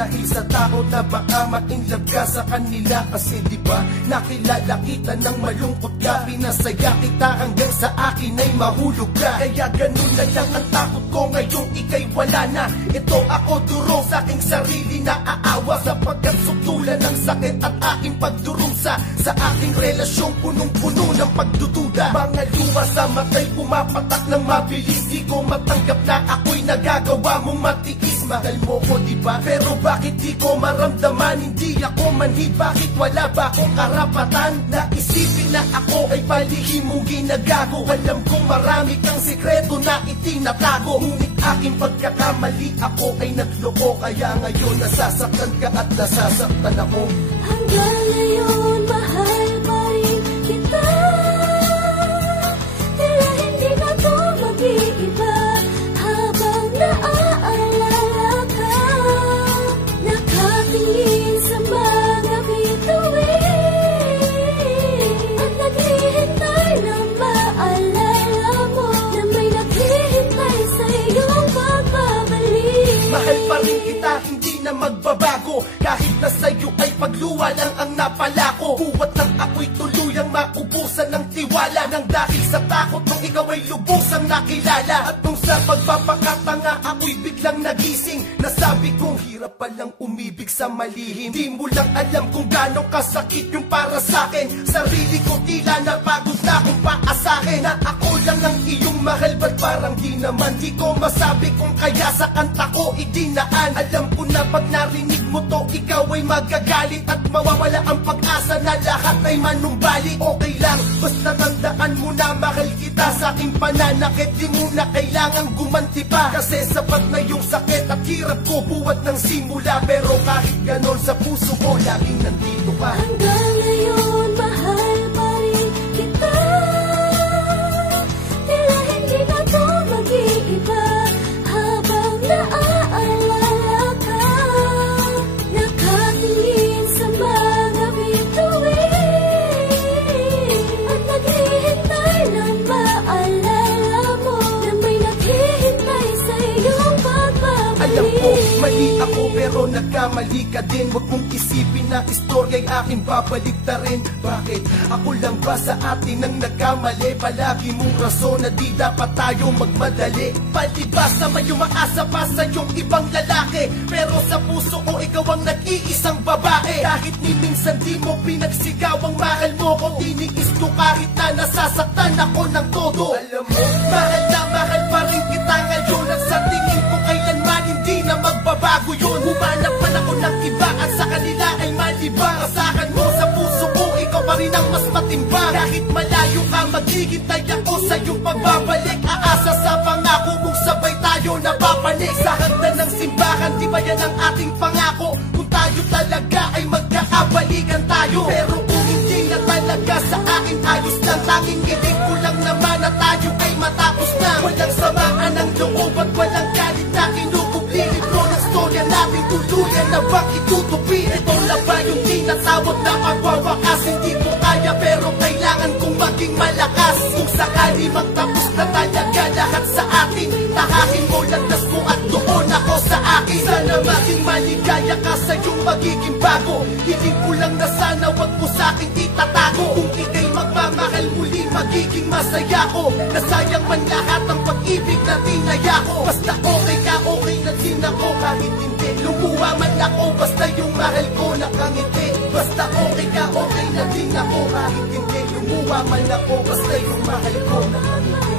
dahil sa tao na baka ma-inlove ka sa kanila. Kasi diba, nakilala kita ng malungkot ka, pinasaya kita hanggang sa akin ay mahulog ka. Kaya ganun na lang ang takot ko ngayong ika'y wala na. Ito ako durong sa aking sarili na aawa, sapagkat suktulan ng sakit at aking pagdurusa sa aking relasyong punong-puno ng pagdududa. Mga luha sa mata'y pumapatak ng mabilis, di ko matanggap na ako'y nagagawa mong matiis. Mahal mo ko diba, pero bakit di ko maramdaman? Hindi ako manhid, bakit wala ba akong karapatan na isipin na ako ay palihim mong ginagago? Alam kong marami kang sikreto na itinatago, ngunit aking pagkakamali ako ay nagloko. Kaya ngayon nasasaktan ka at nasasaktan ako. Hanggang ngayon mahal pa rin kita, tila hindi na to mag-iiba. Habang naaalala ka, nakatingin sa mga bituin, at naghihintay na maalala mo na may naghihintay sa iyong pagbabalik. Mahal pa rin kita, hindi na magbabago, kahit na sa'yo ay pagluwa lang ang napala ko. Buwat ng ako'y tuluyang maubusan ng tiwala, nang dahil sa takot nung ikaw ay lubusang nakilala. At nung sa pagpapakatanga ako'y biglang nagising, nasabi kong hirap palang umibig sa malihim. Di mo lang alam kung gano'ng kasakit yung para sa'kin. Sarili ko tila napagod na akong paasahin na ako lang ang iyong mahal. Ba't parang di naman? Di ko masabi kung kaya sa kanta ko idinaan. Alam ko na pag narinig mo to, ikaw ay magagalit at mawawala ang pag-asa na lahat ay manumbalik. Okay lang, basta tandaan mo na mahal kita. Sa aking pananakit, di mo na kailangang gumanti pa, kasi sapat na yung sakit at hirap ko buwat ng simula. Pero kahit ganon, sa puso ko laging nandito ka. Hanggang ngayon mahal pa rin kita, tila hindi na to mag-iiba. Habang naaalala ka, nakatingin sa mga bituin, at naghihintay na maalala mo na may naghihintay sa iyong pagbabalik. Alam ko, mali ako pero nagkamali ka din. Huwag mong isipin na istorya'y aking babaliktarin. Bakit? Ako lang ba sa atin ang nagkamali? Palagi mong rason na di dapat tayo magmadali. Palibas na may umaasa pa sa iyong ibang lalaki, pero sa puso ko ikaw ang nag-iisang babae. Kahit ni minsan di mo pinagsigaw ang mahal mo ko, tiniis ko kahit na nasasaktan ako ng todo. Alam mo, mahal pa rin kita ngayon, at sa tingin ko kailanman hindi na magbabago yun. Humanap man ako ng iba at sa kanila ay malibang. Asahan mo sa puso ko, ikaw pa rin ang mas matimbang. Kahit malayo ka, maghihintay ako sa iyong pagbabalik. Aasa sa pangako mong sabay tayo napapanik. Sa hagdan ng simbahan, di ba yan ang ating pangako? Kung tayo talaga ay magkaabalikan tayo. Pero kung hindi na talaga, sa akin ayos lang. Tanging gilig ko lang naman na tayo ay matapos na. Walang samaan ng loob at walang galit na kinukubli. Libro ng storya natin tuluyan na bang itutupi. Ito na ba yung tinatawag na pagwawakas? Hindi ko kaya pero kailangan kong maging malakas. Kung sakali magtapos na talaga lahat sa atin, tahakin mo, landas mo at doon ako sa akin. Sana maging maligaya ka sa iyong magiging bago. Hiling ko lang na sana wag mo sa akin itatago. Kung ika'y magmamahal muli, magiging masaya ko. Nasayang man lahat ng pag-ibig na tinaya ko. Basta okay ka, okay na din ako. Kahit hindi lumuha man ako, basta yung mahal ko nakangiti. Basta okay ka, okay na din ako. Kahit hindi lumuha man ako, basta yung mahal ko nakangiti.